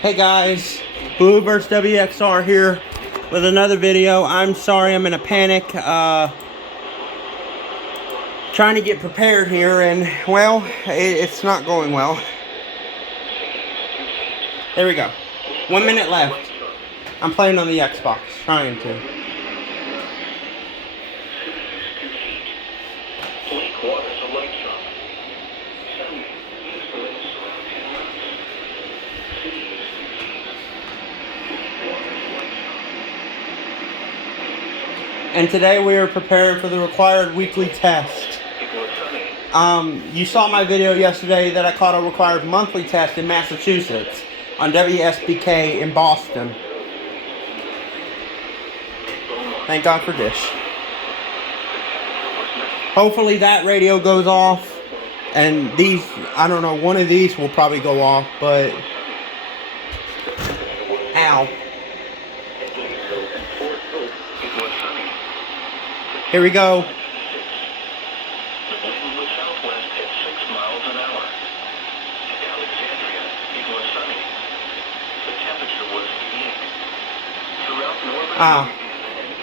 Hey guys, Blue vs. WXR here with another video. I'm sorry, I'm in a panic. Trying to get prepared here, and well, it's not going well. There we go. 1 minute left. I'm playing on the Xbox, trying to. And today we are preparing for the required weekly test. You saw my video yesterday that I caught a required monthly test in Massachusetts on WSBK in Boston. Thank God for Dish. Hopefully that radio goes off, and these, I don't know, one of these will probably go off, but ow. Here we go.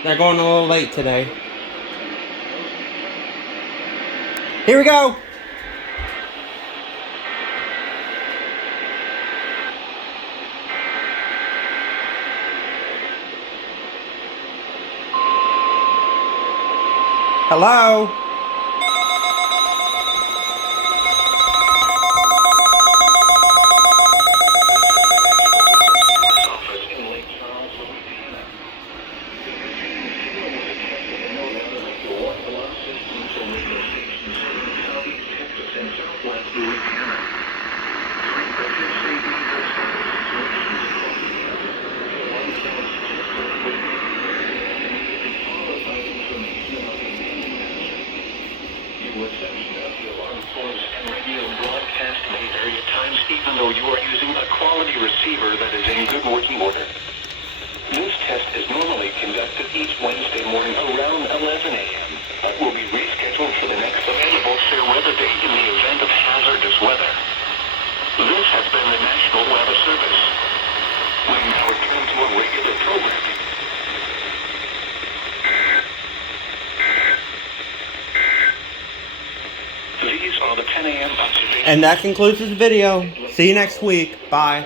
They're going a little late today. Here we go. Hello? Even though you are using a quality receiver that is in good working order. This test is normally conducted each Wednesday morning around 11 a.m. but will be rescheduled for the next available fair weather date in the event of hazardous weather. This has been the National Weather Service. We now return to a regular programming. These are the 10 a.m. observations. And that concludes this video. See you next week. Bye.